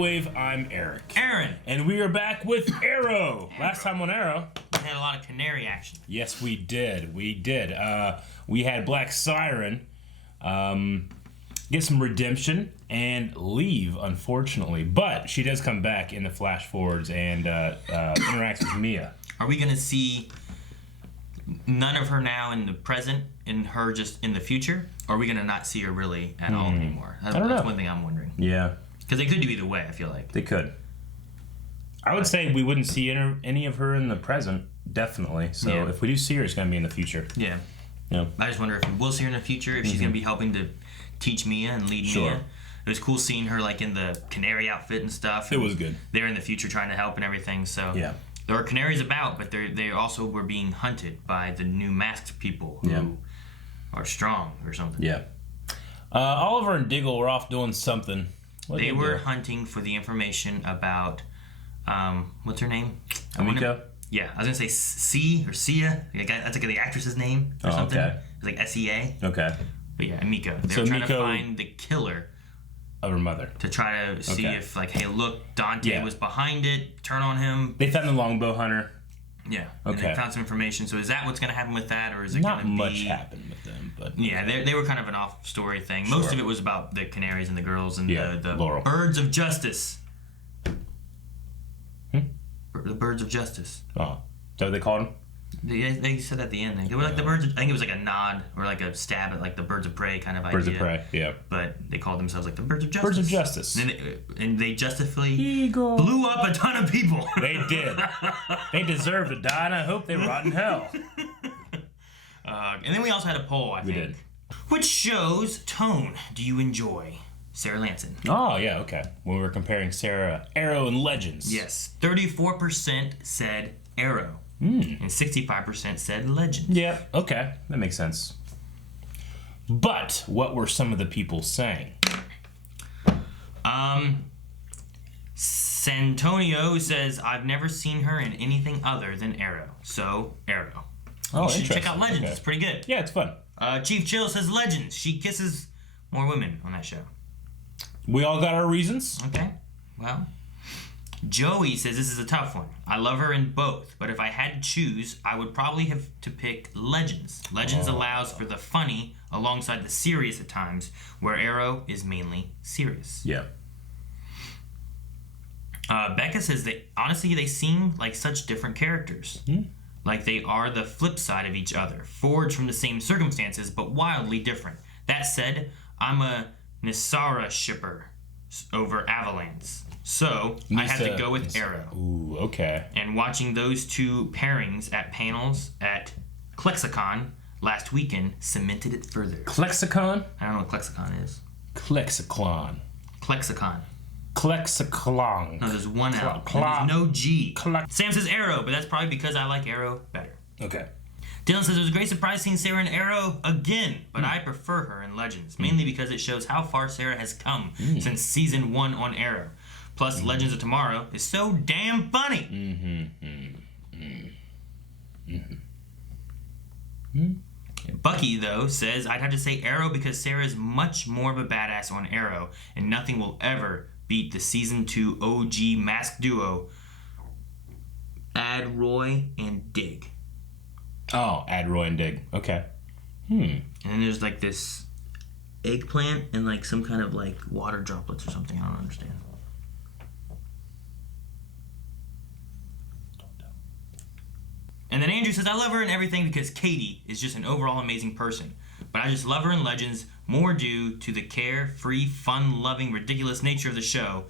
Wave. I'm Eric. Aaron. And we are back with Arrow. Last time on Arrow, we had a lot of canary action. Yes, we did. We had Black Siren get some redemption and leave, unfortunately. But she does come back in the flash forwards and interacts with Mia. Are we going to see none of her now in the present and her just in the future? Or are we going to not see her really at all anymore? I don't know. That's one thing I'm wondering. Yeah. Because they could do either way, I feel like. They could. I would say we wouldn't see any of her in the present, definitely. So if we do see her, it's going to be in the future. Yeah. Yeah. I just wonder if we will see her in the future, if she's going to be helping to teach Mia and lead Mia. It was cool seeing her like in the canary outfit and stuff. It was good. They're in the future trying to help and everything. So yeah. There are canaries about, but they also were being hunted by the new masked people who are strong or something. Yeah. Oliver and Diggle were off doing something. They were hunting for the information about, what's her name? Amiko? Yeah, I was going to say C or Sia. That's like the actress's name or something. Okay. It's like S-E-A. Okay. But yeah, Amiko. They were trying to find the killer. Of her mother. To try to see if, like, hey, look, Dante was behind it. Turn on him. They found the longbow hunter. Yeah. Okay. And they found some information. So is that what's going to happen with that, or is it going to be... Not much happened with them, but... Yeah, they were kind of an off-story thing. Sure. Most of it was about the canaries and the girls and the Laurel. Birds of Justice. The Birds of Justice. Oh. Is that what they called them? They said at the end. They were like the birds. I think it was like a nod or like a stab at like the Birds of Prey kind of idea. Birds of Prey, yeah. But they called themselves like the Birds of Justice. Birds of Justice. And they justifully blew up a ton of people. They did. They deserve to die, and I hope they rot in hell. And then we also had a poll, I think. We did. Which show's tone do you enjoy? Sara Lance. Oh, yeah, okay. When we were comparing Arrow and Legends. Yes. 34% said Arrow. And 65% said Legends. Yeah, okay. That makes sense. But what were some of the people saying? Santonio says, I've never seen her in anything other than Arrow. So, Arrow. Oh, you should check out Legends. Okay. It's pretty good. Yeah, it's fun. Chief Chill says Legends. She kisses more women on that show. We all got our reasons. Okay. Well... Joey says this is a tough one. I love her in both, but if I had to choose, I would probably have to pick Legends. Legends allows for the funny alongside the serious at times, where Arrow is mainly serious. Yeah. Becca says that honestly they seem like such different characters. Like they are the flip side of each other, forged from the same circumstances, but wildly different. That said, I'm a Nisara shipper over Avalanche. So, I had to go with Arrow. Ooh, okay. And watching those two pairings at panels at Klexicon last weekend cemented it further. Klexicon? I don't know what Klexicon is. Klexicon. Klexicon. Klexicon. No, there's one L. There's no G. Sam says Arrow, but that's probably because I like Arrow better. Okay. Dylan says it was a great surprise seeing Sara in Arrow again, but I prefer her in Legends, mainly because it shows how far Sara has come since season 1 on Arrow. Plus, Legends of Tomorrow is so damn funny. Bucky, though, says, I'd have to say Arrow because Sara is much more of a badass on Arrow, and nothing will ever beat the Season 2 OG masked duo, Ad Roy and Dig. Oh, Ad Roy and Dig. Okay. And then there's like this eggplant and like some kind of like water droplets or something. I don't understand. And then Andrew says, I love her in everything because Katie is just an overall amazing person. But I just love her in Legends more due to the carefree, fun-loving, ridiculous nature of the show.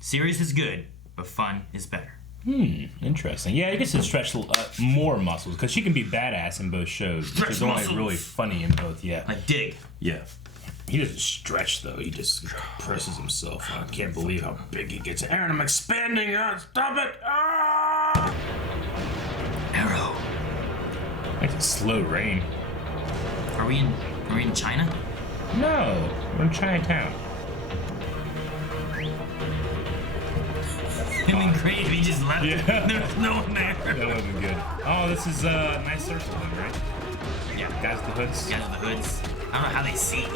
Serious is good, but fun is better. Interesting. Yeah, I guess it stretched more muscles because she can be badass in both shows. She's only really funny in both, yeah. Like Dig. Yeah. He doesn't stretch, though. He just presses himself. I can't believe how big he gets. Aaron, I'm expanding. Stop it. Arrow. Like a slow rain. Are we in China? No, we're in Chinatown. Him and Gravy just left. Yeah. There's no one there. That wasn't good. Oh, this is a nice circle then, right? Yeah. Guys with the hoods. Guys with the hoods. I don't know how they see.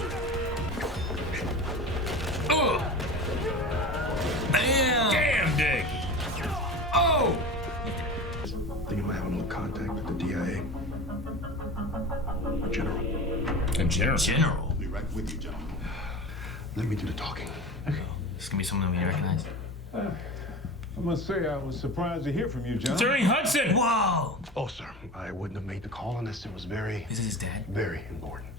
Oh! General. A general. General. I'll be right with you, gentlemen. Let me do the talking. This is gonna be someone that we recognize. I must say, I was surprised to hear from you, John. It's Ernie Hudson. Whoa! Oh, sir, I wouldn't have made the call unless it was very, Is it his dad? very important.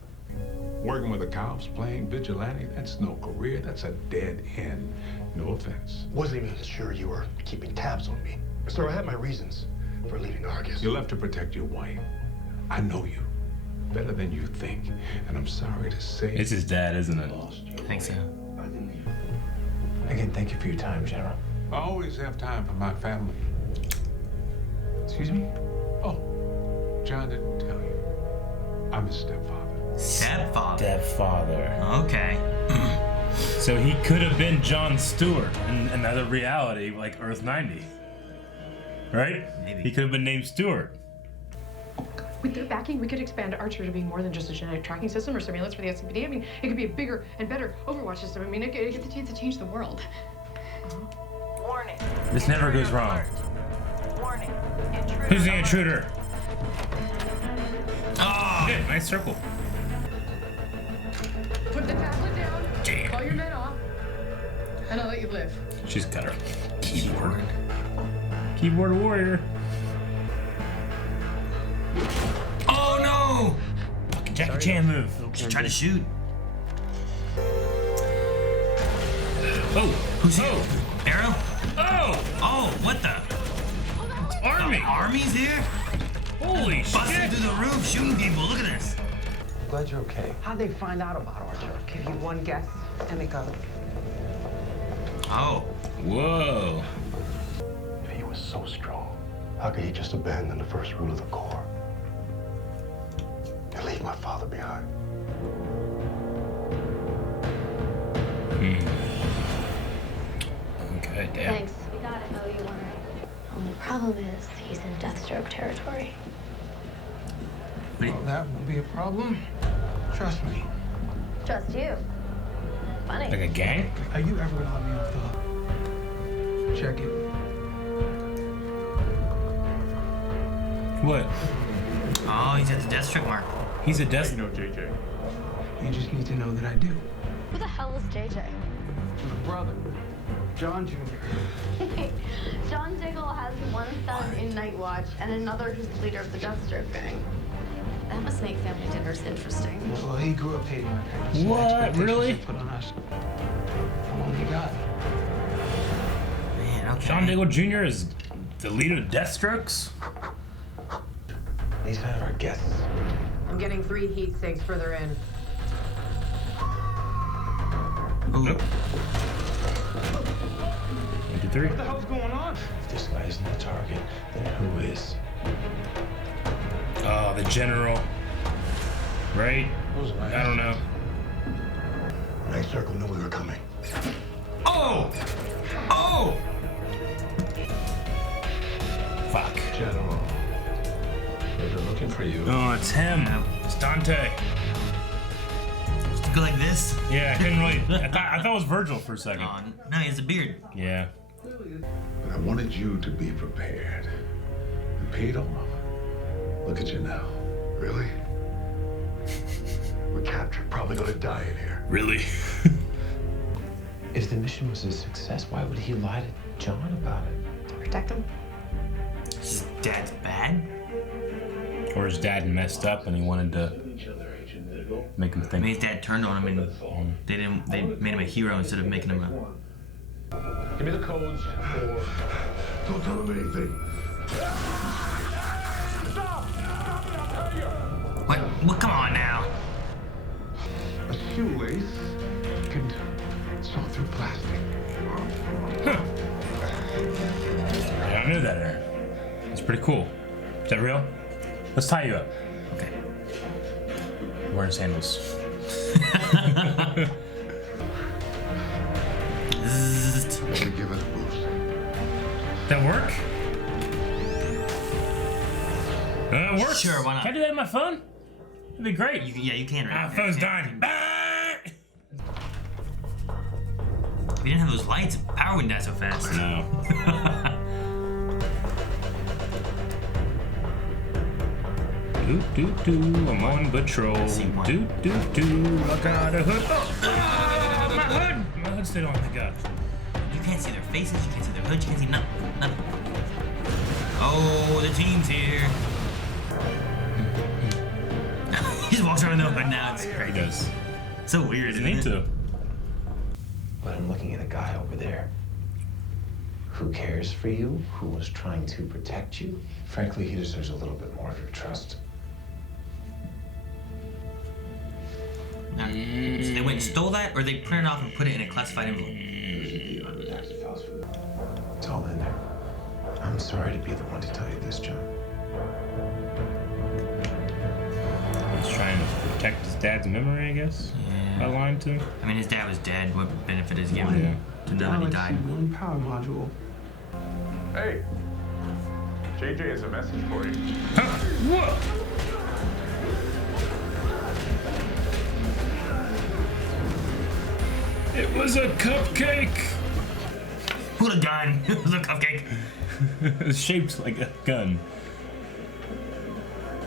Working with the cops, playing vigilante, that's no career. That's a dead end. No offense. Wasn't even sure you were keeping tabs on me. Sir, I had my reasons for leaving Argus. You left to protect your wife. I know you better than you think, and I'm sorry to say. It's his dad, isn't it? I think so. Again, thank you for your time, General. I always have time for my family. Excuse me? Oh, John didn't tell you. I'm his stepfather. Stepfather. Stepfather. Okay. So he could have been John Stewart in another reality, like Earth 90. Right? Maybe. He could have been named Stewart. With their backing, we could expand Archer to be more than just a genetic tracking system or surveillance for the SCPD. I mean, it could be a bigger and better Overwatch system. I mean, it gets the chance to change the world. Warning. This never goes wrong. Warning. Intruder Who's the alert. intruder? Oh! Good, nice circle. Put the tablet down. Damn. Call your men off. And I'll let you live. She's got her Keyboard. keyboard warrior. Oh no! Fucking Jackie Chan move. She tried to shoot. Oh, Who's he? oh, Arrow? oh! Oh, what the? Army! The army's here? Holy Busting shit! through the roof, shooting people. Look at this. Glad you're okay. How'd they find out about Archer? Give you one guess, and they go. Oh. Whoa. If he was so strong, how could he just abandon the first rule of the Corps and leave my father behind? Okay, damn. Thanks. We got it. Oh, you want it. Only problem is he's in Deathstroke territory. Well, that won't be a problem. Trust me. Just you. Funny. Like a gang? Are you ever gonna let me off the hook? Check it. What? Oh, he's at the Deathstroke mark. He's a death. JJ. You just need to know that I do. Who the hell is JJ? My brother, John Jr. John Diggle has one son in Night Watch and another who's the leader of the Deathstroke gang. That must make family dinners interesting. Well, he grew up hating my parents. so the What? expectations Really? they put on us. How long you got? Man, okay. John Diggle Jr. is the leader of Deathstrokes? These are our guests. I'm getting 3 heat sinks further in. Ooh. 1, 2, 3. What the hell's going on? If this guy isn't the target, then who is? Oh, the general. Right? I don't know. Night Circle knew we were coming. Oh! Oh! Fuck. General. They're looking for you. Oh, it's him. It's Dante. Go like this? Yeah, I couldn't really. I thought it was Virgil for a second. Oh, no, he has a beard. Yeah. But I wanted you to be prepared. It paid off. Look at you now. Really? We're captured, probably gonna die in here. Really? If the mission was a success, why would he lie to John about it? Protect him. His dad's bad? Or his dad messed up and he wanted to make him I mean, think. his dad turned on him and they made him a hero instead of making him a... Give me the codes for... Don't tell him anything. What? Come on now. A shoelace can saw through plastic. Yeah, I knew that, Aaron. It's pretty cool. Is that real? Let's tie you up. Okay. I'm wearing sandals. Zzzt. Let me give it a boost. That work? That works. Sure, why not? Can I do that on my phone? That'd be great. Yeah, you can, right? My phone's Yeah. dying. If you didn't have those lights, power wouldn't die so fast. No. I'm on patrol. I got a hood. Oh, my hood! My hood stayed on, thank God. You can't see their faces, you can't see their hoods, you can't see nothing. Oh, the team's here. He just walks around with no hood now. It's great. He does. So weird, isn't Need it? to. But I'm looking at a guy over there who cares for you, who was trying to protect you. Frankly, he deserves a little bit more of your trust. So they went and stole that, or they printed it off and put it in a classified envelope? It's all in there. I'm sorry to be the one to tell you this, John. He's trying to protect his dad's memory, I guess. Yeah. I lied to him. I mean, his dad was dead. What benefit is given to know that he died? One power module. Hey, JJ has a message for you. Huh? Whoa! It was a cupcake! What a gun! It was a cupcake. It's shaped like a gun.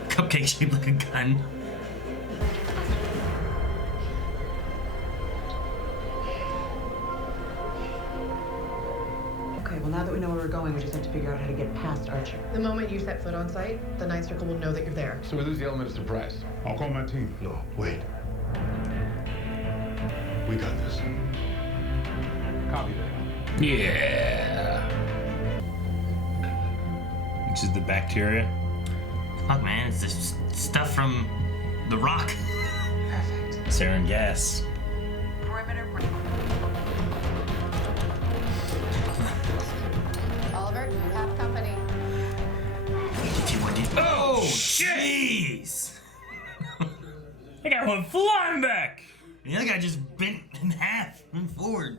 Cupcake shaped like a gun. Okay, well, now that we know where we're going, we just have to figure out how to get past Archer. The moment you set foot on site, the Night Circle will know that you're there. So we lose the element of surprise. I'll call my team. No, wait. We got this. Copy that. Yeah. Which is the bacteria. Fuck, man, it's just stuff from The Rock. Perfect. Sarin gas. Perimeter break. Oliver, you have company. Oh, jeez! I got one flying back! The other guy just bent in half and forward.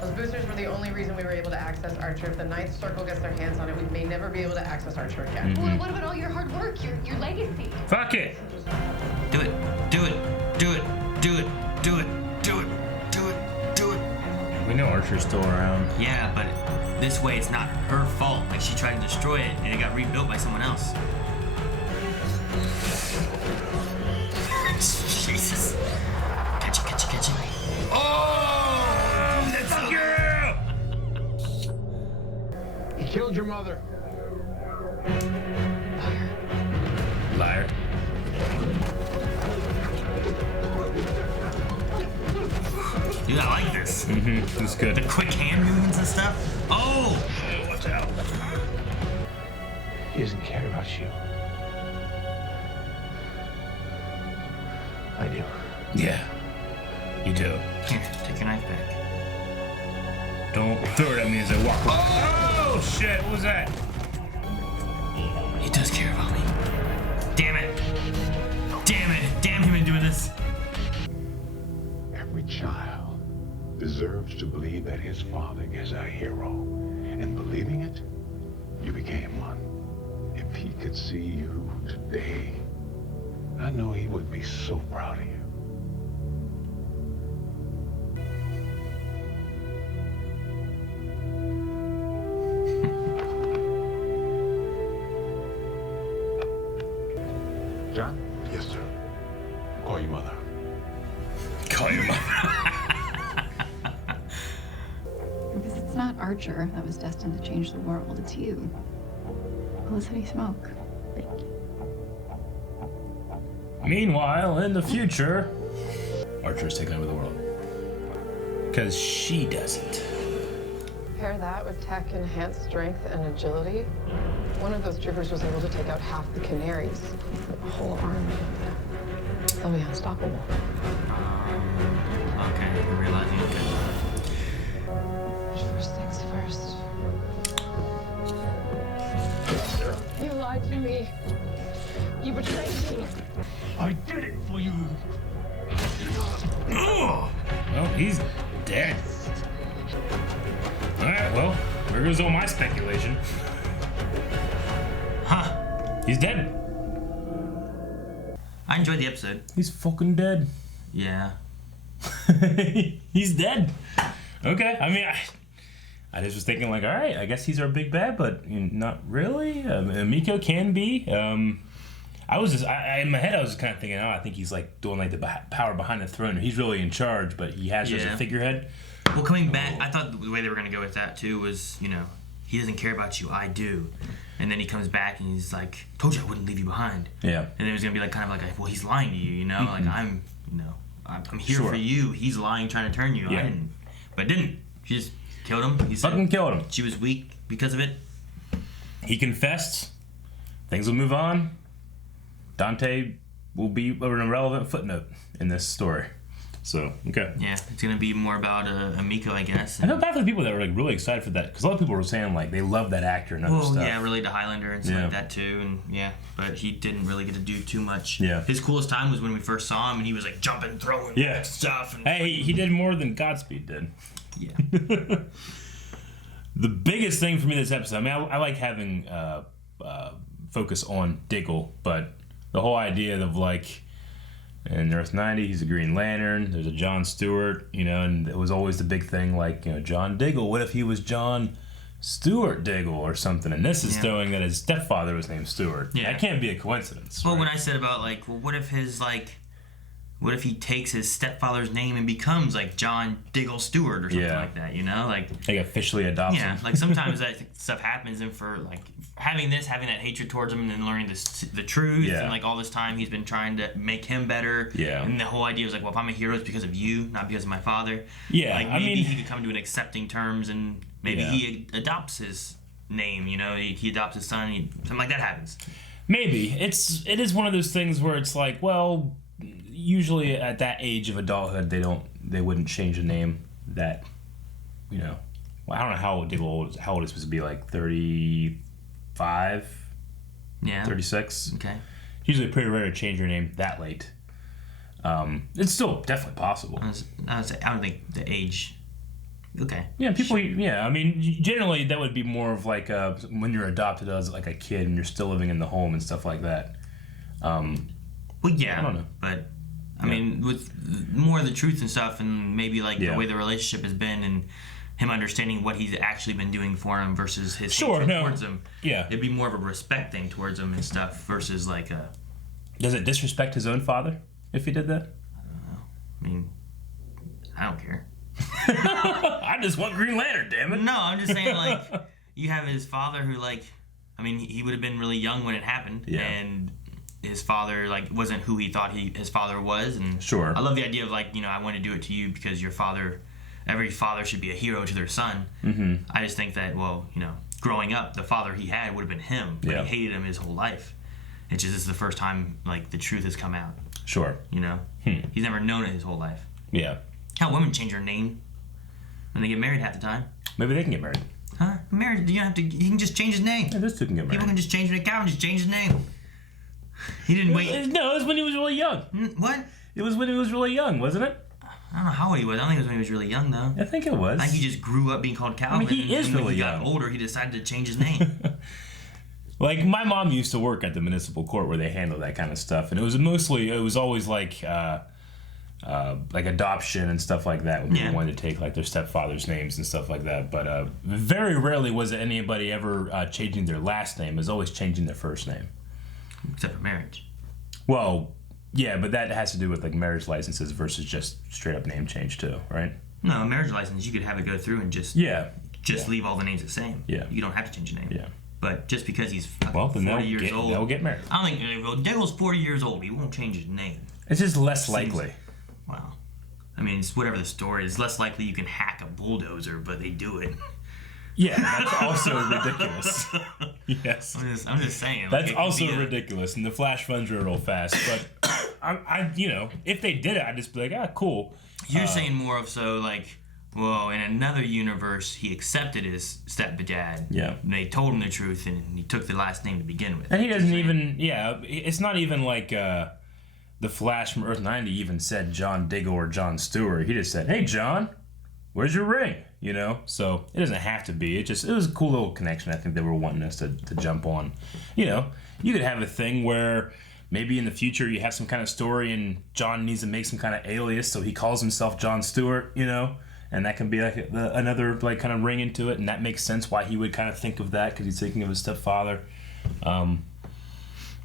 Those boosters were the only reason we were able to access Archer. If the Ninth Circle gets their hands on it, we may never be able to access Archer again. Well, what about all your hard work, your legacy? Fuck it! Do it. Do it. Do it. Do it. Do it. Do it. Do it. Do it. We know Archer's still around. Yeah, but this way it's not her fault. Like, she tried to destroy it and it got rebuilt by someone else. Jesus. Catch it, catch it, catch it. Oh! That's a girl! He killed your mother. Liar. Dude, I like this. Mm-hmm. It's good. The quick hand movements and stuff. Oh! Watch out. He doesn't care about you. I do. Yeah. You do. Here, take your knife back. Don't throw it at me as I walk away. Oh shit, what was that? He does care about me. Damn it. Damn it. Damn him in doing this. Every child deserves to believe that his father is a hero. And believing it, you became one. If he could see you today, I know he would be so proud of you. John? Yes, sir. Call your mother. Call your mother. Because it's not Archer that was destined to change the world, it's you. Felicity Smoke. Thank you. Meanwhile, in the future, Archer's taking over the world. Because she doesn't. Pair that with tech enhanced strength and agility. One of those troopers was able to take out half the Canaries. A whole army. They'll be unstoppable. Okay, I realize you First things first. You lied to me. You betrayed me. I did it for you. Oh, he's dead. Alright, well, there goes all my speculation. Huh. He's dead. I enjoyed the episode. He's fucking dead. Yeah. He's dead. Okay, I mean, I just was thinking like, all right, I guess he's our big bad, but not really. Miko can be. in my head, I was kind of thinking, I think he's like doing like the power behind the throne. He's really in charge, but he has her as a figurehead. Well, coming back, I thought the way they were going to go with that too was, he doesn't care about you, I do. And then he comes back and he's like, told you I wouldn't leave you behind. Yeah. And it was going to be like kind of like, well, he's lying to you, like I'm here for you. He's lying, trying to turn you. Yeah. But didn't. She just killed him. He said Fucking killed him. She was weak because of it. He confessed. Things will move on. Dante will be an irrelevant footnote in this story. So, okay. Yeah, it's going to be more about Amiko, I guess. I feel bad for the people that were like really excited for that, because a lot of people were saying like they love that actor and other stuff. Yeah, related to Highlander and stuff like that too, and but he didn't really get to do too much. Yeah. His coolest time was when we first saw him, and he was like jumping, throwing stuff. And hey, he did more than Godspeed did. Yeah. The biggest thing for me this episode, I mean, I like having focus on Diggle, but the whole idea of like, in Earth 90, he's a Green Lantern. There's a John Stewart, and it was always the big thing, like, John Diggle. What if he was John Stewart Diggle or something? And this is showing that his stepfather was named Stewart. Yeah. That can't be a coincidence. Well, when I said about, like, well, what if he takes his stepfather's name and becomes, like, John Diggle Stewart or something like that, Like officially adopts him. Yeah, like, sometimes that stuff happens, and for, like, having that hatred towards him and then learning the truth, and, like, all this time he's been trying to make him better. Yeah. And the whole idea was, like, well, if I'm a hero, it's because of you, not because of my father. Yeah, like, maybe he could come to an accepting terms, and maybe he adopts his name, he adopts his son, something like that happens. Maybe. It is one of those things where it's like, well, usually at that age of adulthood, they wouldn't change a name that, well, I don't know how old he's supposed to be, like 35? Yeah. 36? Okay. Usually pretty rare to change your name that late. It's still definitely possible. I don't think the age. Okay. Yeah, people. Yeah, I mean, generally that would be more of like when you're adopted as like a kid and you're still living in the home and stuff like that. Well, yeah. I don't know, but I mean, with more of the truth and stuff, and maybe like the way the relationship has been, and him understanding what he's actually been doing for him versus his hatred towards him. Yeah, it'd be more of a respect thing towards him and stuff versus like a. Does it disrespect his own father if he did that? I don't know. I mean, I don't care. I just want Green Lantern, damn it. No, I'm just saying, like, you have his father who, like, I mean, he would have been really young when it happened, and his father, like, wasn't who he thought his father was, and I love the idea of, like, I want to do it to you because your father, every father should be a hero to their son. Mm-hmm. I just think that, well, growing up, the father he had would have been him, but he hated him his whole life. It's just, this is the first time, like, the truth has come out. Sure. He's never known it his whole life. Yeah. How women change their name when they get married half the time. Maybe they can get married. Huh? Married? You don't have to. He can just change his name. Yeah, those two can get married. People can just change their cow and just change his name. He didn't wait. No, it was when he was really young. What? It was when he was really young, wasn't it? I don't know how old he was. I don't think it was when he was really young, though. I think it was. I think he just grew up being called Calvin. I mean, he is really young. When he got older, he decided to change his name. Like, my mom used to work at the municipal court where they handle that kind of stuff, and it was always like adoption and stuff like that when people wanted to take like their stepfather's names and stuff like that. But very rarely was it anybody ever changing their last name. It was always changing their first name. Except for marriage. Well, yeah, but that has to do with like marriage licenses versus just straight up name change too, right? No, a marriage license, you could have it go through and just leave all the names the same. Yeah. You don't have to change your name. Yeah. But just because he's 40 years old, they'll get married. I don't think Diggle's 40 years old. He won't change his name. It's just less likely. Wow. I mean, it's whatever the story is. Less likely you can hack a bulldozer, but they do it. Yeah, that's also ridiculous. Yes. I'm just saying. That's like, also ridiculous, and the Flash runs real fast. But I if they did it, I'd just be like, cool. You're saying more of like, well, in another universe, he accepted his stepdad. Yeah. And they told him the truth, and he took the last name to begin with. And he doesn't even. Yeah, it's not even like. The Flash from Earth 90 even said John Diggle or John Stewart. He just said, "Hey, John, where's your ring?" So it doesn't have to be. It was a cool little connection. I think they were wanting us to jump on. You could have a thing where maybe in the future you have some kind of story and John needs to make some kind of alias, so he calls himself John Stewart. And that can be like another like kind of ring into it, and that makes sense why he would kind of think of that because he's thinking of his stepfather.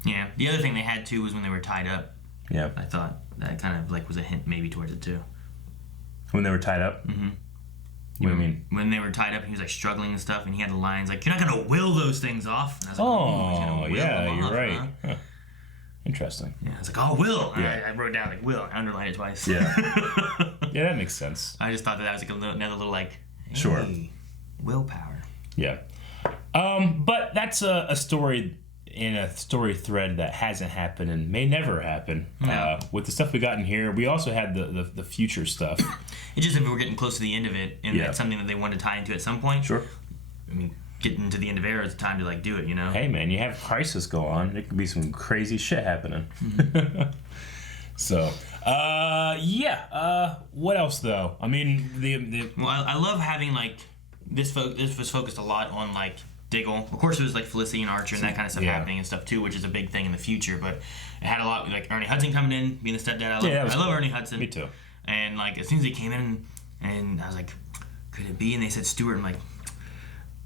Yeah. The other thing they had too was when they were tied up. Yeah. I thought that kind of like was a hint maybe towards it too. When they were tied up? Mm-hmm. What do you mean? When they were tied up and he was like struggling and stuff, and he had the lines like, "You're not gonna will those things off." And I was like, he's gonna will them you're off, right. huh? Huh. Interesting. Yeah, I was like, "Oh, will." Yeah. I wrote down like will. I underlined it twice. Yeah. Yeah, that makes sense. I just thought that was like another little like, hey, Sure. willpower. Yeah. But that's a story in a story thread that hasn't happened and may never happen. No. With the stuff we got in here, we also had the future stuff. It's just if we're getting close to the end of it, and that's something that they want to tie into at some point. Sure. I mean, getting to the end of Arrow is the time to like do it, you know. Hey man, you have Crisis go on. There could be some crazy shit happening. So, what else though? I mean, Well, I love having like this was focused a lot on like Diggle. Of course, it was like Felicity and Archer and that kind of stuff happening and stuff too, which is a big thing in the future. But it had a lot like Ernie Hudson coming in, being the stepdad. I love Ernie Hudson. Me too. And like as soon as he came in, and I was like, could it be? And they said Stewart. I'm like,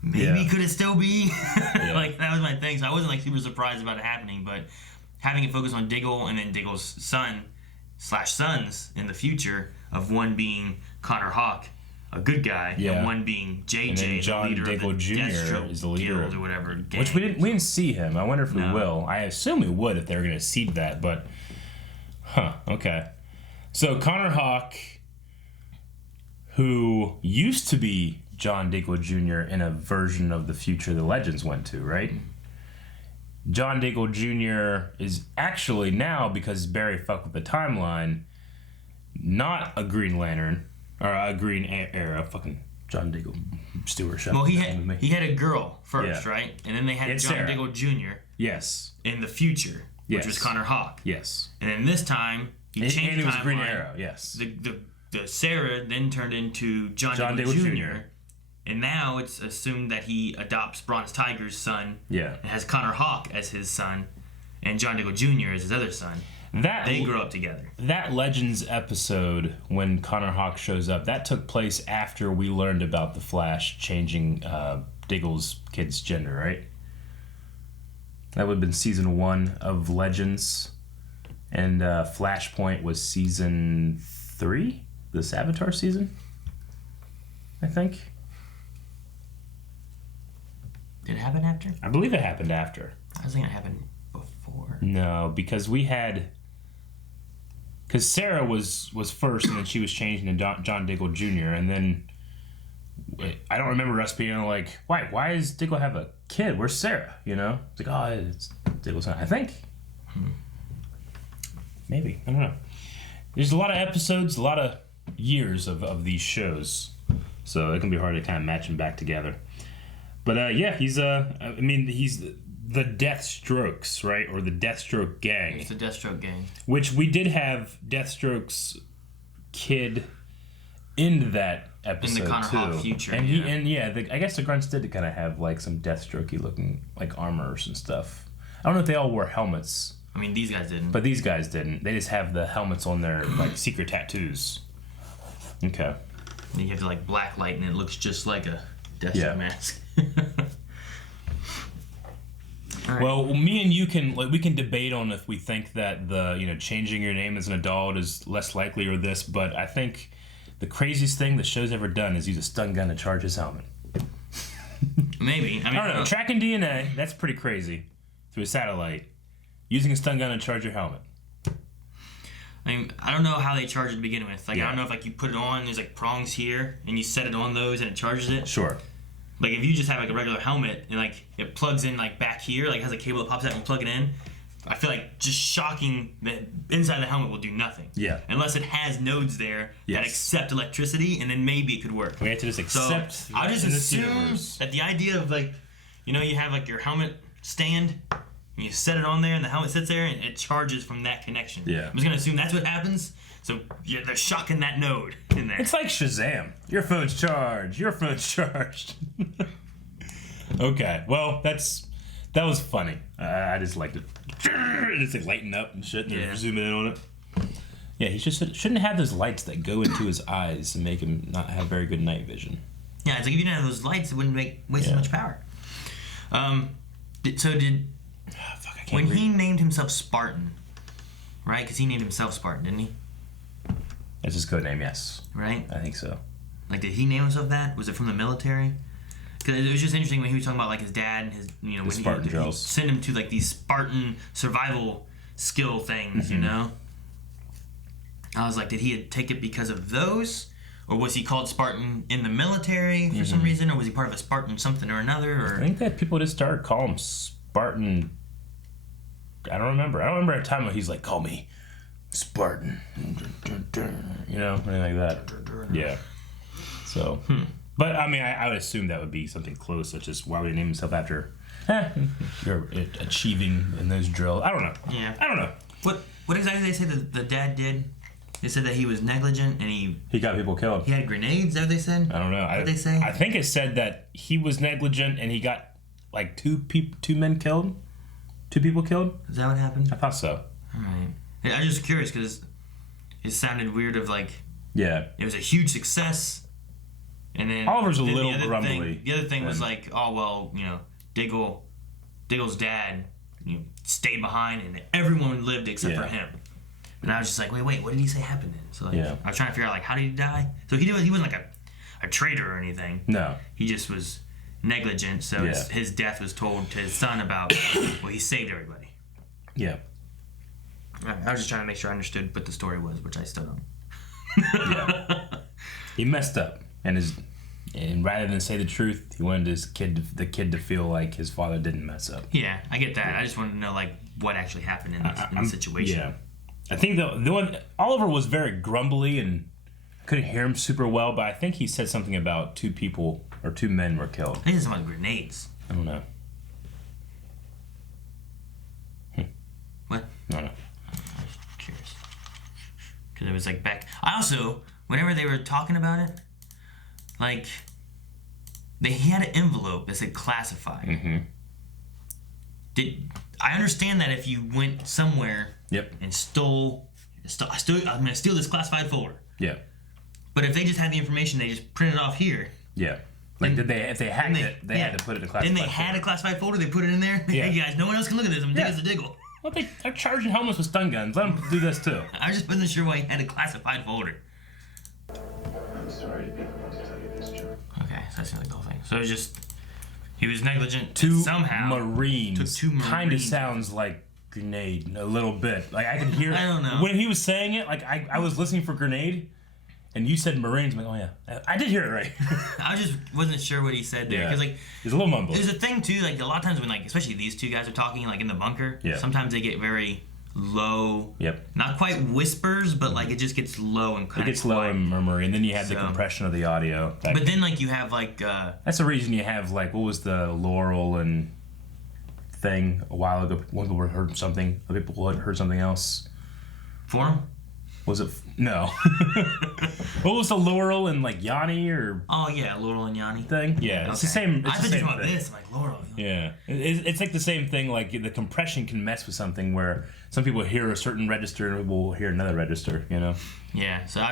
maybe could it still be? Like that was my thing. So I wasn't like super surprised about it happening, but having it focus on Diggle and then Diggle's son/sons in the future, of one being Connor Hawke, a good guy, and one being JJ, and then John the leader Diggle of the Jr. Deathstroke is the leader Guild or whatever. Gang. Which we didn't see him. I wonder if we will. I assume we would if they were going to seed that, but okay. So Connor Hawke, who used to be John Diggle Jr. in a version of the future the Legends went to, right? John Diggle Jr. is actually now, because Barry fucked with the timeline, not a Green Lantern or a Green Arrow. Fucking John Diggle Stewart. Well, he had a girl first, Yeah. right? And then they had John Sarah. Diggle Jr. Yes. in the future, which was Connor Hawke. Yes. And then this time he changed and it was timeline. Green Arrow. Yes. The Sarah then turned into John Diggle Jr. And now it's assumed that he adopts Bronze Tiger's son. Yeah. And has Connor Hawke as his son, and John Diggle Jr. as his other son. They grew up together. That Legends episode, when Connor Hawke shows up, that took place after we learned about the Flash changing Diggle's kid's gender, right? That would have been season 1 of Legends, and Flashpoint was season 3, the Savitar season, I think. Did it happen after? I believe it happened after. I was thinking it happened before. No, because Sarah was first, and then she was changed into John Diggle Jr., and then I don't remember us being like, why does Diggle have a kid? Where's Sarah? You know? It's like, it's Diggle's son. I think. Maybe. I don't know. There's a lot of episodes, a lot of years of these shows, so it can be hard to kind of match them back together. But he's he's the Deathstrokes, right? Or the Deathstroke gang. It's the Deathstroke gang. Which we did have Deathstroke's kid in that episode, in the Connor Hawke future. And I guess the Grunts did kind of have like some Deathstrokey looking like armors and stuff. I don't know if they all wore helmets. I mean, these guys didn't. But these guys didn't. They just have the helmets on their like secret tattoos. Okay. And you have the like black light, and it looks just like a Deathstroke mask. Right. Well, me and you we can debate on if we think that the changing your name as an adult is less likely or this, but I think the craziest thing the show's ever done is use a stun gun to charge his helmet. Maybe. I don't know. Tracking DNA, that's pretty crazy. Through a satellite, using a stun gun to charge your helmet. I mean, I don't know how they charge it to begin with. Like, I don't know if like you put it on, there's like prongs here, and you set it on those, and it charges it. Sure. Like if you just have like a regular helmet and like it plugs in like back here, like has a cable that pops out and you plug it in, I feel like just shocking the inside of the helmet will do nothing. Yeah. Unless it has nodes there that accept electricity, and then maybe it could work. We have to just accept. So I just assume that the idea of like, you have like your helmet stand, and you set it on there, and the helmet sits there, and it charges from that connection. Yeah. I'm just gonna assume that's what happens. So they're shocking that node in there. It's like Shazam. Your phone's charged. Your phone's charged. Okay. Well, that was funny. I just liked it. Just like lighten up and shit, and they're zooming in on it. Yeah, he just shouldn't have those lights that go into his eyes and make him not have very good night vision. Yeah, it's like if you didn't have those lights, it wouldn't waste as much power. I when he named himself Spartan, right? Because he named himself Spartan, didn't he? It's his code name, yes. Right? I think so. Like, did he name himself that? Was it from the military? Because it was just interesting when he was talking about like his dad and his, you know, when Spartan he drills. sent him to like these Spartan survival skill things, you know. I was like, did he take it because of those, or was he called Spartan in the military for some reason, or was he part of a Spartan something or another? Or I think that people just started calling him Spartan. I don't remember a time when he's like, call me Spartan, you know, anything like that. Yeah. So, but I mean, I would assume that would be something close, such as why would he name himself after you're achieving in those drills. I don't know. Yeah. I don't know. What exactly did they say that the dad did? They said that he was negligent and he got people killed. He had grenades. Is that what they said? I don't know. What did they say? I think it said that he was negligent and he got like two men killed. 2 people killed. Is that what happened? I thought so. All right. Yeah, I'm just curious because it sounded weird. Of like, yeah, it was a huge success, and then Oliver's a then little grumbly. The other thing was like, oh well, you know, Diggle's dad, you know, stayed behind, and everyone lived except for him. And I was just like, wait, what did he say happened then? So like, I was trying to figure out like, how did he die? So he wasn't like a traitor or anything. No, he just was negligent. So his death was told to his son about. Well, he saved everybody. Yeah. I was just trying to make sure I understood what the story was, which I still don't. He messed up, and rather than say the truth, he wanted the kid to feel like his father didn't mess up. Yeah, I get that. I just wanted to know like what actually happened in this situation. Yeah, I think the one Oliver was very grumbly and couldn't hear him super well, but I think he said something about 2 men were killed. I think it's about grenades. I don't know. What? No. I'm curious. Because it was like back. I also, whenever they were talking about it, like, he had an envelope that said classified. Mm-hmm. I understand that if you went somewhere and stole, I'm going to steal this classified folder. Yeah. But if they just had the information, they just printed it off here. Yeah. Like, if they hacked it, they had to put it in a classified folder. Then they had a classified folder, they put it in there. Yeah. Hey guys, no one else can look at this. I'm going to take this to Diggle. Well, they're charging homeless with stun guns. Let them do this too. I just wasn't sure why he had a classified folder. I'm sorry to be the one to tell you this, John. Okay, so that's like the whole thing. So it was just, he was negligent 2 somehow. Marines. Took 2 Marines. Kind of sounds like grenade a little bit. Like I could hear. I don't know. When he was saying it, like I was listening for grenade, and you said Marines. I'm like, oh yeah, I did hear it right. I just wasn't sure what he said there because like he's a little mumble. There's a thing too, like a lot of times when like especially these 2 guys are talking like in the bunker. Yeah. Sometimes they get very low. Yep. Not quite whispers, but like it just gets low and kind of. It gets low and murmury, and then you have the compression of the audio. But then like you have like. That's the reason you have like what was the Laurel and thing a while ago? One people heard something. Other people had heard something else. Forum. Was it no? What was the Laurel and like Yanni or? Oh yeah, Laurel and Yanni thing. Yeah, okay. It's the same. It's I thought the you same were about thing. this. I'm like Laurel. Yeah, it's like the same thing. Like the compression can mess with something where some people hear a certain register and people will hear another register. You know. Yeah. So I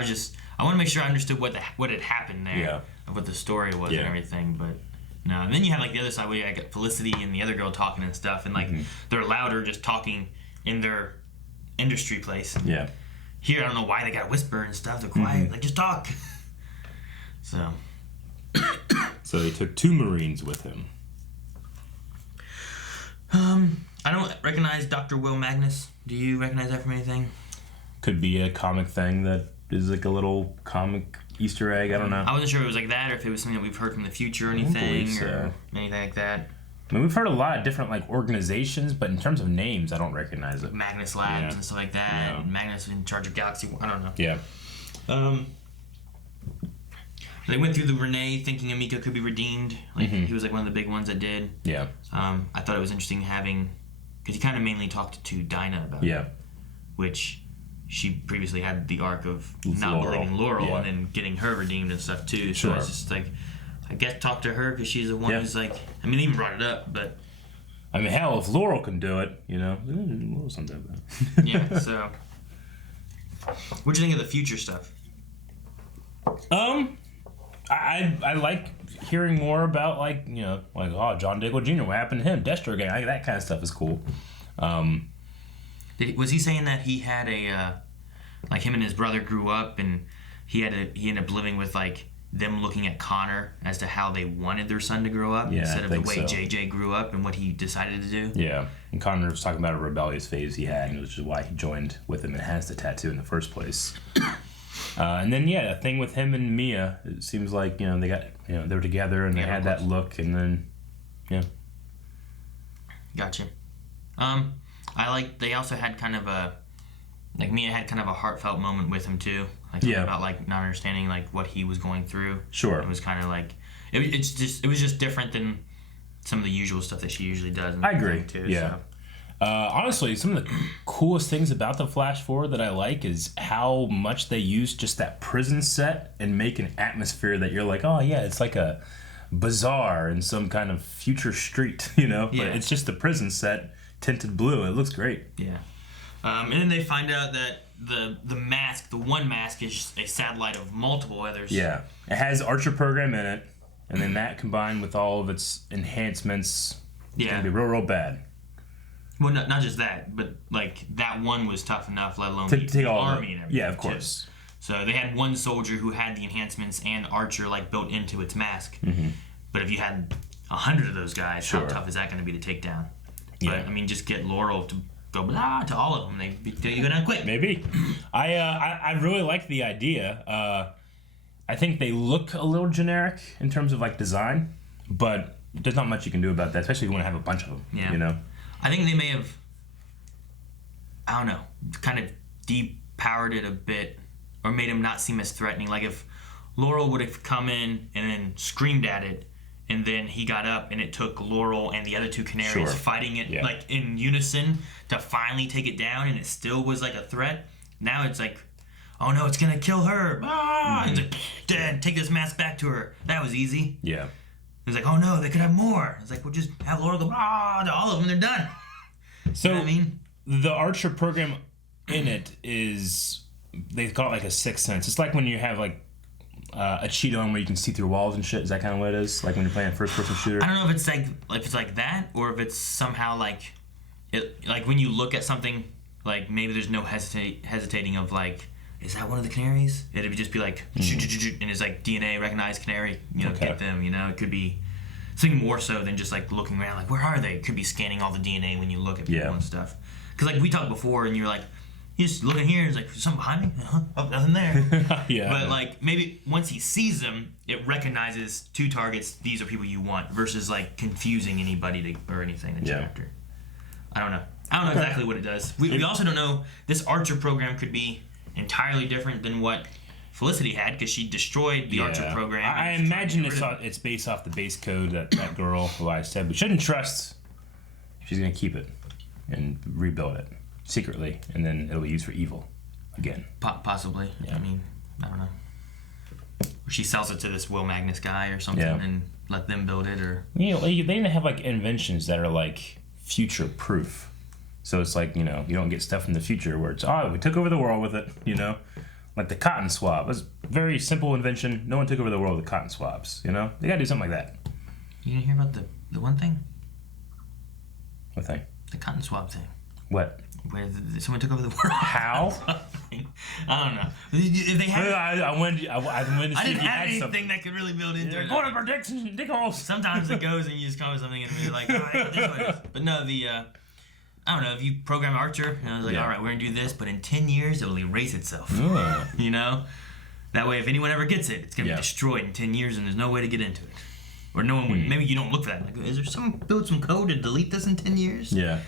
want to make sure I understood what had happened there. Yeah. Of what the story was and everything, but. No, and then you have like the other side where you got Felicity and the other girl talking and stuff, and like they're louder just talking in their industry place. Yeah. Here, I don't know why they got to whisper and stuff. They're quiet, like just talk. So. So he took 2 Marines with him. I don't recognize Dr. Will Magnus. Do you recognize that from anything? Could be a comic thing that is like a little comic Easter egg. I don't know. I wasn't sure if it was like that or if it was something that we've heard from the future or anything or anything like that. I mean, we've heard a lot of different like organizations, but in terms of names, I don't recognize it. Magnus Labs and stuff like that. And Magnus in charge of Galaxy. I don't know. Yeah. They went through the Renee thinking Amika could be redeemed. Like he was like one of the big ones that did. Yeah. I thought it was interesting having, because he kind of mainly talked to Dinah about it. Which she previously had the arc of not believing Laurel and then getting her redeemed and stuff too. So it's just like, I guess talk to her because she's the one who's like, I mean, they even brought it up, but. I mean, hell, if Laurel can do it, you know, Laurel's not that bad. Yeah, so. What'd you think of the future stuff? I like hearing more about like, you know, like, oh, John Diggle Jr., what happened to him? Destro gang, that kind of stuff is cool. Was he saying that he had a like him and his brother grew up and he ended up living with like them looking at Connor as to how they wanted their son to grow up instead of the way JJ grew up and what he decided to do? Yeah, and Connor was talking about a rebellious phase he had, and which is why he joined with him and has the tattoo in the first place. And then a thing with him and Mia. It seems like they got they were together and they had that look, and then Gotcha. They also had kind of a Mia had kind of a heartfelt moment with him too. About like not understanding like what he was going through. Sure. It was kind of like it was just different than some of the usual stuff that she usually does. I agree too. Yeah. So. Honestly, some of the coolest things about the Flash Forward that I like is how much they use just that prison set and make an atmosphere that you're like, oh yeah, it's like a bazaar in some kind of future street, But it's just a prison set tinted blue. It looks great. Yeah. And then they find out that the one mask is a satellite of multiple others. Yeah. It has Archer program in it, and then that combined with all of its enhancements is going to be real bad. Well, not just that, but like that one was tough enough, let alone to take all army and everything. Yeah, of course. Too. So they had one soldier who had the enhancements and Archer like built into its mask. Mm-hmm. But if you had 100 of those guys, how tough is that going to be to take down? But I mean, just get Laurel to go blah to all of them. You're gonna quit. Maybe. I really like the idea. I think they look a little generic in terms of like design, but there's not much you can do about that, especially if you want to have a bunch of them. Yeah. I think they may have, I don't know, kind of depowered it a bit, or made him not seem as threatening. Like if Laurel would have come in and then screamed at it, and then he got up and it took Laurel and the other two canaries fighting it like in unison to finally take it down, and it still was like a threat. Now it's like, oh no, it's gonna kill her. Ah! It's like, Dad, take this mask back to her. That was easy. Yeah. It's like, oh no, they could have more. It's like, we'll just have Laurel go to all of them. They're done. So you know what I mean? The Archer program in it is, they call it like a sixth sense. It's like when you have like a cheat on where you can see through walls and shit. Is that kind of what it is? Like when you're playing a first-person shooter? I don't know if it's like that, or if it's somehow like when you look at something, like maybe there's no hesitating of like, is that one of the canaries? It would just be like, and it's like DNA recognized canary, get them, It could be something more so than just like looking around, like, where are they? It could be scanning all the DNA when you look at people and stuff. Because like we talked before, and you're like, you just look in here, and it's like, something behind me? Oh, nothing there. Yeah. But like maybe once he sees them, it recognizes two targets, these are people you want, versus like confusing anybody or anything that you're after. I don't know. I don't know exactly what it does. We also don't know, this Archer program could be entirely different than what Felicity had, because she destroyed the Archer program. I imagine it's based off the base code that girl who I said we shouldn't trust. She's going to keep it and rebuild it secretly, and then it'll be used for evil again. Possibly. Yeah. I mean, I don't know. Or she sells it to this Will Magnus guy or something and let them build it, or... they even have like inventions that are like future proof. So it's like, you don't get stuff in the future where it's, we took over the world with it, Like the cotton swab. It was a very simple invention. No one took over the world with cotton swabs, They gotta do something like that. You didn't hear about the one thing? What thing? The cotton swab thing. What? Where someone took over the world. How? I don't know. If they had, I wanted to see I didn't if you have had anything something that could really build into it. Go to predictions and Diggles. Sometimes it goes and you just come with something and you're like, all right, this one is. But no, I don't know, if you program Archer, I was like, all right, we're going to do this, but in 10 years, it will erase itself. That way, if anyone ever gets it, it's going to be destroyed in 10 years and there's no way to get into it. Or no one would, maybe you don't look for that. Like, is there someone build some code to delete this in 10 years? Yeah.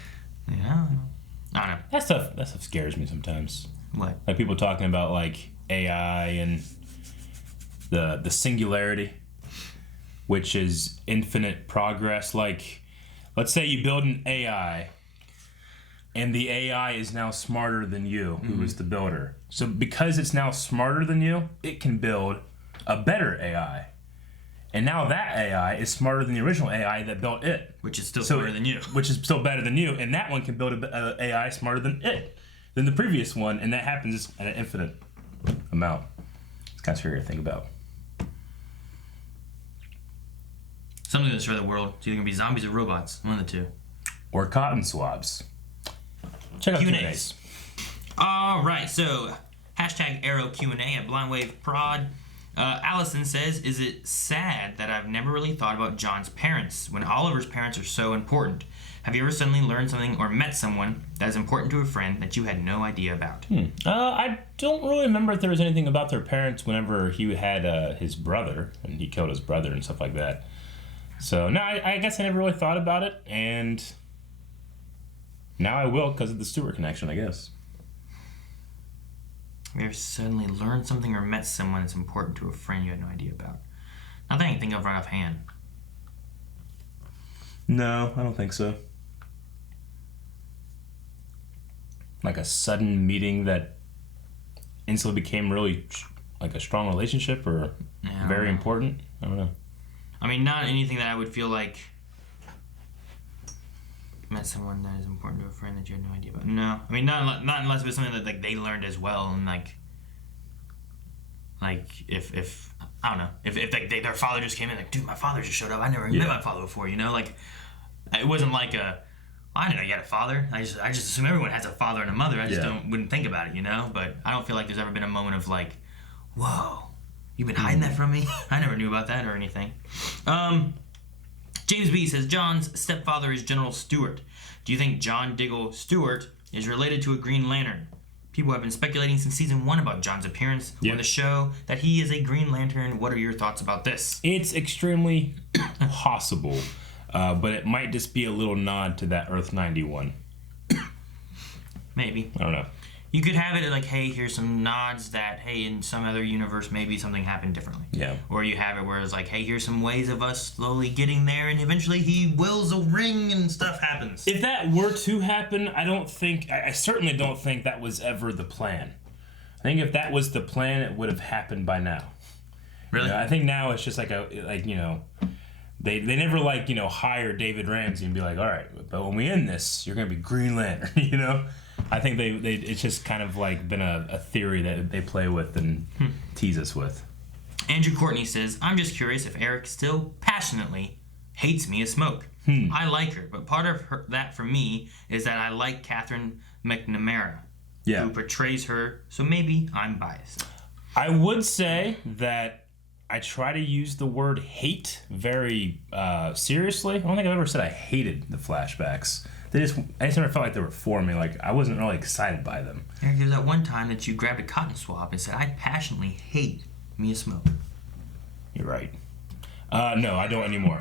I don't know. That stuff scares me sometimes. What? Like people talking about like AI and the singularity, which is infinite progress. Like, let's say you build an AI, and the AI is now smarter than you, who was the builder. So because it's now smarter than you, it can build a better AI. And now that AI is smarter than the original AI that built it. Which is still smarter than you. Which is still better than you. And that one can build an AI smarter than the previous one. And that happens at an infinite amount. It's kind of scary to think about. Something to destroy the world. It's either going to be zombies or robots. One of the two. Or cotton swabs. Check out Q&As. Q&As. All right, so hashtag Arrow Q&A at BlindWaveProd. Allison says, is it sad that I've never really thought about John's parents when Oliver's parents are so important? Have you ever suddenly learned something or met someone that is important to a friend that you had no idea about? I don't really remember if there was anything about their parents whenever he had his brother, and he killed his brother and stuff like that. So, no, I guess I never really thought about it, and now I will because of the Stewart connection, I guess. Have you ever suddenly learned something or met someone that's important to a friend you had no idea about? Not that I can think of right offhand. No, I don't think so. Like a sudden meeting that instantly became really like a strong relationship or very important? I don't know. I mean, not anything that I would feel like met someone that is important to a friend that you had no idea about. No, I mean not unless it was something that like they learned as well, and like if I don't know if like their father just came in like, dude, my father just showed up. I never met my father before, you know, like it wasn't like I didn't know you had a father. I just assume everyone has a father and a mother. I just wouldn't think about it, you know. But I don't feel like there's ever been a moment of like, whoa, you've been hiding that from me? I never knew about that or anything. James B says, John's stepfather is General Stewart. Do you think John Diggle Stewart is related to a Green Lantern? People have been speculating since season 1 about John's appearance on the show that he is a Green Lantern. What are your thoughts about this? It's extremely possible, but it might just be a little nod to that Earth 91. Maybe. I don't know. You could have it like, hey, here's some nods that, hey, in some other universe, maybe something happened differently. Yeah. Or you have it where it's like, hey, here's some ways of us slowly getting there, and eventually he wills a ring and stuff happens. If that were to happen, I certainly don't think that was ever the plan. I think if that was the plan, it would have happened by now. Really? You know, I think now it's just they never hire David Ramsey and be like, all right, but when we end this, you're gonna be Green Lantern, you know. I think it's just kind of like been a theory that they play with and tease us with. Andrew Courtney says, I'm just curious if Eric still passionately hates Mia Smoke. I like her, but part of that for me is that I like Catherine McNamara, who portrays her, so maybe I'm biased. I would say that I try to use the word hate very seriously. I don't think I've ever said I hated the flashbacks. I just never felt like they were for me. Like, I wasn't really excited by them. Eric, there's that one time that you grabbed a cotton swab and said, I passionately hate Mia Smoke. You're right. No, I don't anymore.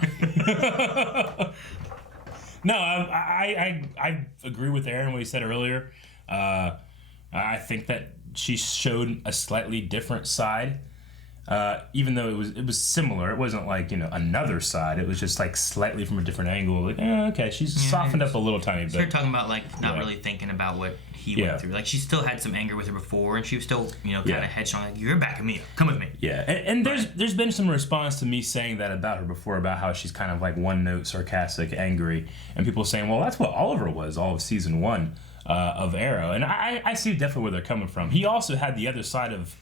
No, I agree with Aaron what he said earlier. I think that she showed a slightly different side. Even though it was similar, it wasn't like, another side. It was just like slightly from a different angle. Like, okay, she's softened up a little tiny bit. Started talking about like not really thinking about what he went through. Like, she still had some anger with her before, and she was still kind of headstrong. Like, you're backing me up. Come with me. Yeah, and there's been some response to me saying that about her before, about how she's kind of like one note, sarcastic, angry, and people saying, well, that's what Oliver was all of season 1 of Arrow, and I see definitely where they're coming from. He also had the other side of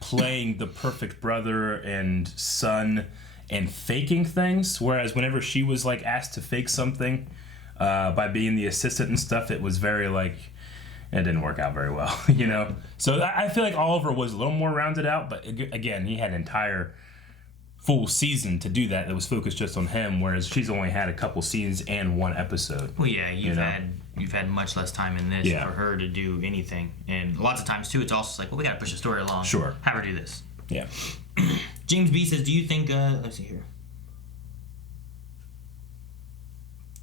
playing the perfect brother and son and faking things, whereas whenever she was like asked to fake something by being the assistant and stuff, it was very like, it didn't work out very well, so I feel like Oliver was a little more rounded out, but again, he had an entire full season to do that was focused just on him, whereas she's only had a couple scenes and 1 episode. Well, yeah, you've had much less time in this for her to do anything, and lots of times too, it's also like, well, we gotta push the story along. Sure, have her do this. Yeah. James B says, do you think? Let's see here.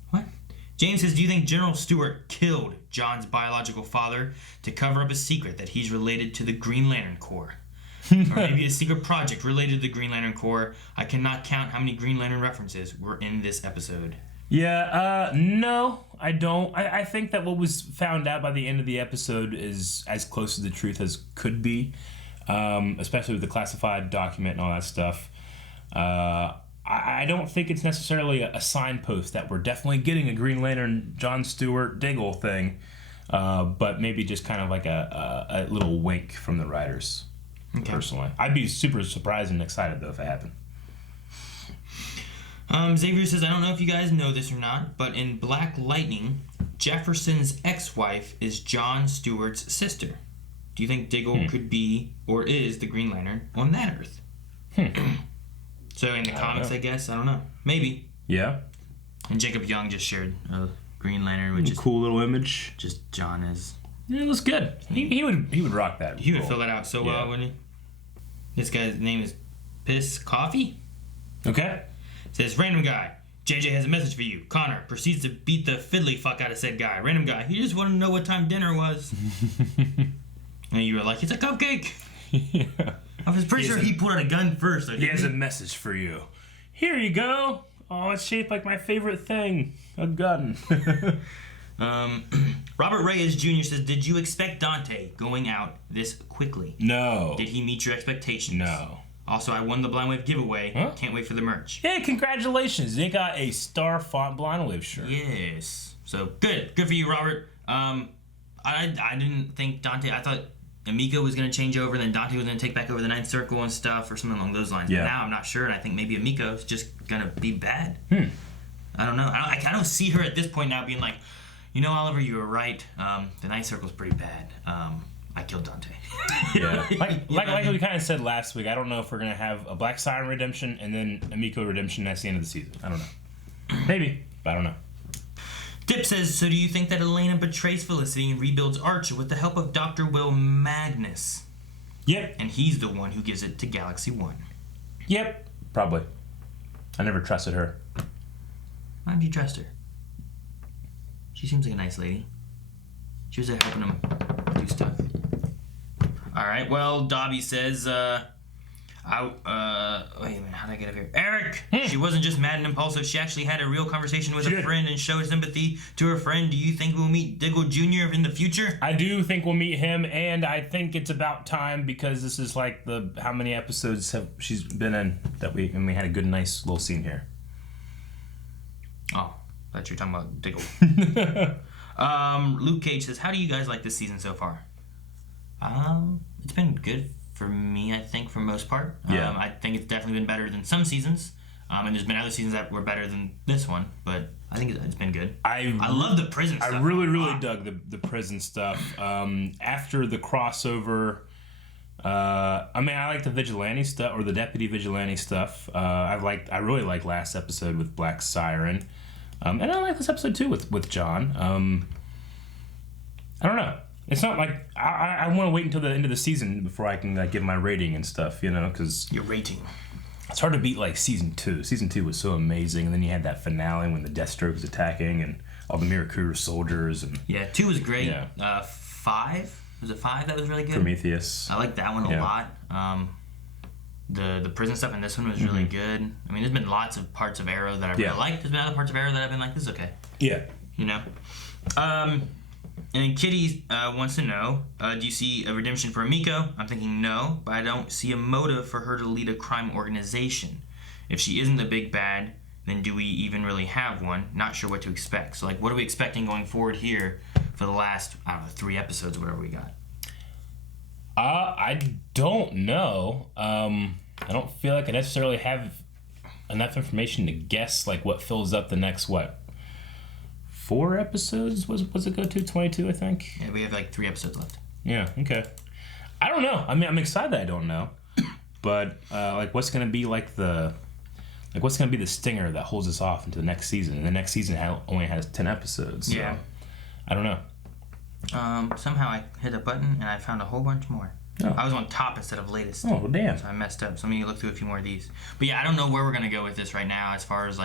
What? James says, do you think General Stewart killed John's biological father to cover up a secret that he's related to the Green Lantern Corps? Or maybe a secret project related to the Green Lantern Corps. I cannot count how many Green Lantern references were in this episode. Yeah, no, I don't. I think that what was found out by the end of the episode is as close to the truth as could be, especially with the classified document and all that stuff. I don't think it's necessarily a signpost that we're definitely getting a Green Lantern John Stewart Diggle thing, but maybe just kind of like a little wink from the writers. Okay. Personally, I'd be super surprised and excited though if it happened. Xavier says, I don't know if you guys know this or not, but in Black Lightning, Jefferson's ex-wife is John Stewart's sister. Do you think Diggle could be or is the Green Lantern on that Earth? So in the comics, I guess, I don't know. Maybe. Yeah. And Jacob Young just shared a Green Lantern, which is cool little image. Just John is. Yeah, it looks good. He would rock that. He would fill that out so well, wouldn't he? This guy's name is Piss Coffee. Okay. Says, random guy. JJ has a message for you. Connor proceeds to beat the fiddly fuck out of said guy. Random guy. He just wanted to know what time dinner was. And you were like, it's a cupcake. Yeah. I was pretty sure he pulled out a gun first. He has a message for you. Here you go. Oh, it's shaped like my favorite thing. A gun. Robert Reyes Jr. says, did you expect Dante going out this quickly? No. Did he meet your expectations? No. Also, I won the Blind Wave giveaway. Huh? Can't wait for the merch. Yeah, congratulations. They got a Star Font Blind Wave shirt. Yes. So, good. Good for you, Robert. I didn't think Dante... I thought Emiko was going to change over, and then Dante was going to take back over the Ninth Circle and stuff, or something along those lines. Yeah. But now I'm not sure, and I think maybe Emiko's just going to be bad. I don't know. I don't see her at this point now being like, you know, Oliver, you were right. The Ninth Circle's pretty bad. I killed Dante. Yeah. Like we kind of said last week, I don't know if we're going to have a Black Siren redemption and then Emiko redemption at the end of the season. I don't know. Maybe, but I don't know. Dip says, so do you think that Elena betrays Felicity and rebuilds Archer with the help of Dr. Will Magnus? Yep. And he's the one who gives it to Galaxy 1. Yep. Probably. I never trusted her. Why don't you trust her? She seems like a nice lady. She was there helping him do stuff. Alright, well, Dobby says, wait a minute, how did I get up here? Eric! She wasn't just mad and impulsive, she actually had a real conversation with a friend and showed sympathy to her friend. Do you think we'll meet Diggle Jr. in the future? I do think we'll meet him, and I think it's about time because this is like how many episodes have she's been in that we had a good, nice little scene here. Oh, I thought you were talking about Diggle. Luke Cage says, how do you guys like this season so far? It's been good for me, I think, for most part. Yeah. I think it's definitely been better than some seasons. And there's been other seasons that were better than this one, but I think it's been good. I love the prison stuff. I really dug the prison stuff. After the crossover, I like the vigilante stuff, or the deputy vigilante stuff. I really like last episode with Black Siren. And I like this episode too with John. I don't know. It's not like I want to wait until the end of the season before I can give my rating and stuff, because your rating. It's hard to beat like season 2. Season 2 was so amazing, and then you had that finale when the Deathstroke was attacking and all the Mirakuru soldiers and 2 was great. Yeah. 5 was it 5 that was really good? Prometheus. I like that one a lot. The prison stuff in this one was really good. I mean, there's been lots of parts of Arrow that I really liked. There's been other parts of Arrow that I've been like, this is okay. Yeah. And Kitty wants to know, do you see a redemption for Emiko? I'm thinking no, but I don't see a motive for her to lead a crime organization. If she isn't the big bad, then do we even really have one? Not sure what to expect. So, what are we expecting going forward here for the last, 3 episodes or whatever we got? I don't know. I don't feel like I necessarily have enough information to guess what fills up the next 4 episodes was it go to 22, I think. Yeah, we have 3 episodes left. Yeah. Okay. I don't know. I mean, I'm excited that I don't know, but what's gonna be what's gonna be the stinger that holds us off into the next season? And the next season only has 10 episodes. So yeah. I don't know. Somehow I hit a button and I found a whole bunch more. Oh. I was on top instead of latest. Oh, damn. So I messed up. So I'm going to look through a few more of these. But yeah, I don't know where we're going to go with this right now as far as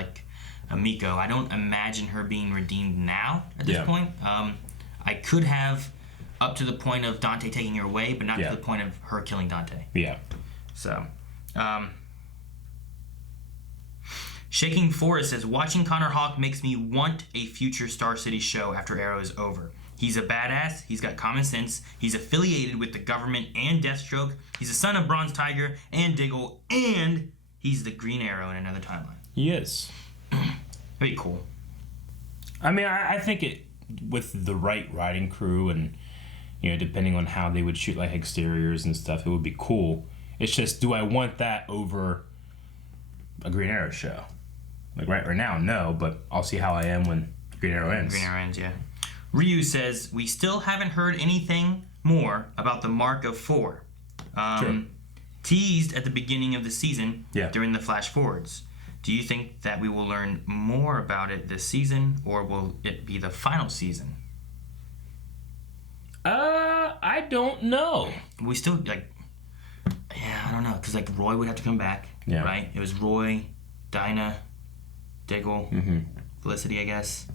Emiko. I don't imagine her being redeemed now at this point. I could have up to the point of Dante taking her away, but not to the point of her killing Dante. Yeah. So, Shaking Forest says, watching Connor Hawke makes me want a future Star City show after Arrow is over. He's a badass, he's got common sense, he's affiliated with the government and Deathstroke, he's a son of Bronze Tiger and Diggle, and he's the Green Arrow in another timeline. He is. Very cool. I mean, I think with the right writing crew and, depending on how they would shoot exteriors and stuff, it would be cool. It's just, do I want that over a Green Arrow show? Like right now, no, but I'll see how I am when Green Arrow ends. Green Arrow ends, yeah. Ryu says, we still haven't heard anything more about the Mark of 4. Sure. Teased at the beginning of the season Yeah. during the flash forwards. Do you think that we will learn more about it this season, or will it be the final season? I don't know. We still, like, yeah, I don't know, because, like, Roy would have to come back, Yeah. right? It was Roy, Dinah, Diggle, Felicity, I guess.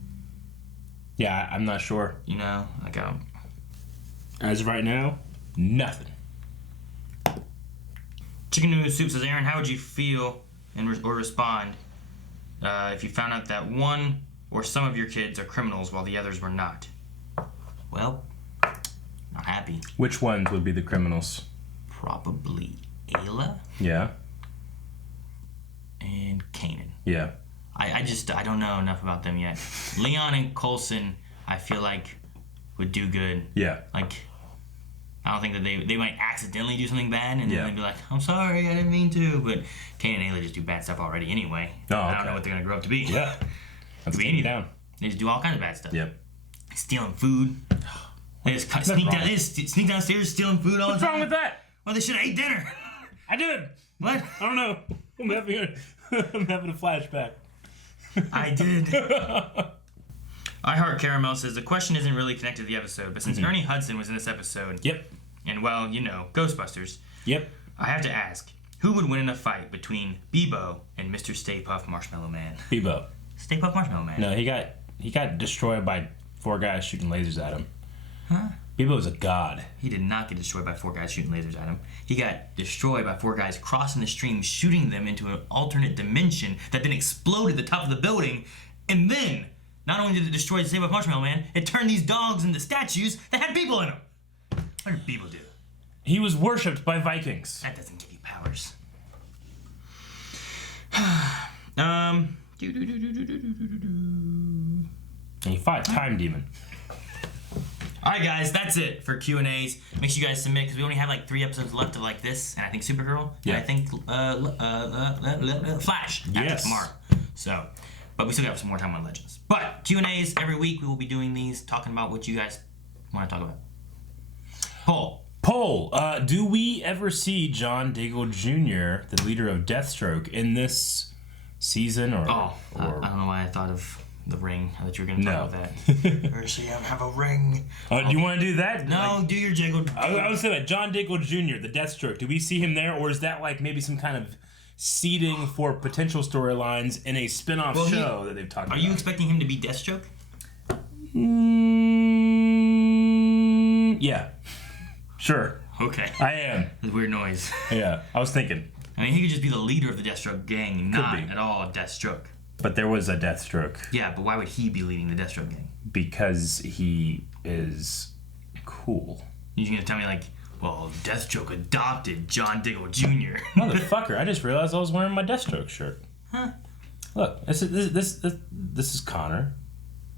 Yeah, I'm not sure. You know, like, As of right now, nothing. Chicken Noodle Soup says, Aaron, how would you feel or respond if you found out that one or some of your kids are criminals while the others were not? Well, not happy. Which ones would be the criminals? Probably Ayla Yeah. and Kanan. Yeah. I don't know enough about them yet. Leon and Coulson, I feel like, would do good. Yeah. Like, I don't think that they might accidentally do something bad and Yeah. then they'd be like, I'm sorry, I didn't mean to. But Kanan and Ayla just do bad stuff already anyway. Oh, I okay. don't know what they're going to grow up to be. Yeah. Let's Be take it anything. down. They just do all kinds of bad stuff. Yep. Stealing food. They just sneak downstairs stealing food all the What's time. wrong with that? Well, they should have ate dinner. I did. What? I don't know. I'm having a flashback. I did. I Heart Caramel says, the question isn't really connected to the episode, but since Ernie Hudson was in this episode, Yep. and well, you know, Ghostbusters, Yep. I have to ask, who would win in a fight between Bebo and Mr. Stay Puft Marshmallow Man? Bebo. Stay Puft Marshmallow Man. No, he got destroyed by 4 guys shooting lasers at him. Huh? Bebo is a god. He did not get destroyed by 4 guys shooting lasers at him. He got destroyed by 4 guys crossing the stream, shooting them into an alternate dimension that then exploded at the top of the building. And then, not only did it destroy the Stay Puft Marshmallow Man, it turned these dogs into statues that had people in them. What did Bebo do? He was worshipped by Vikings. That doesn't give you powers. And he fought Time Demon. All right, guys, that's it for Q&As. Make sure you guys submit because we only have like 3 episodes left of like this, and I think Supergirl, Yeah. and I think Flash after Yes. tomorrow. So, but we still got some more time on Legends. But Q&As every week, we will be doing these, talking about what you guys want to talk about. Poll. Do we ever see John Diggle Jr., the leader of Deathstroke, in this season or? I don't know why I thought of the ring. I thought you were going to talk about that. Or see him have a ring. Do you want to do that? No, Like, do your Diggle. I was saying that John Diggle Jr., the Deathstroke. Do we see him there, or is that like maybe some kind of seeding for potential storylines in a spin-off show that they've talked about? Are you expecting him to be Deathstroke? Yeah. Sure. Okay. I am. That's a weird noise. Yeah. I was thinking. I mean, he could just be the leader of the Deathstroke gang, not be. at all Deathstroke. But there was a Deathstroke. Yeah, but why would he be leading the Deathstroke gang? Because he is cool. You're going to tell me, like, well, Deathstroke adopted John Diggle Jr. Motherfucker, I just realized I was wearing my Deathstroke shirt. Huh? Look, this is Connor.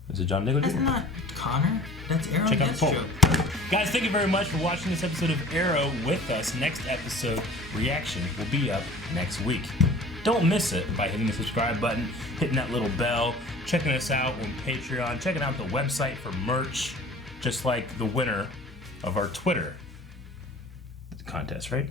This is John Diggle Jr. That's not Connor. That's Arrow Check out the poll. Deathstroke. Guys, thank you very much for watching this episode of Arrow with us. Next episode reaction will be up next week. Don't miss it by hitting the subscribe button, hitting that little bell, checking us out on Patreon, checking out the website for merch, just like the winner of our Twitter contest, right?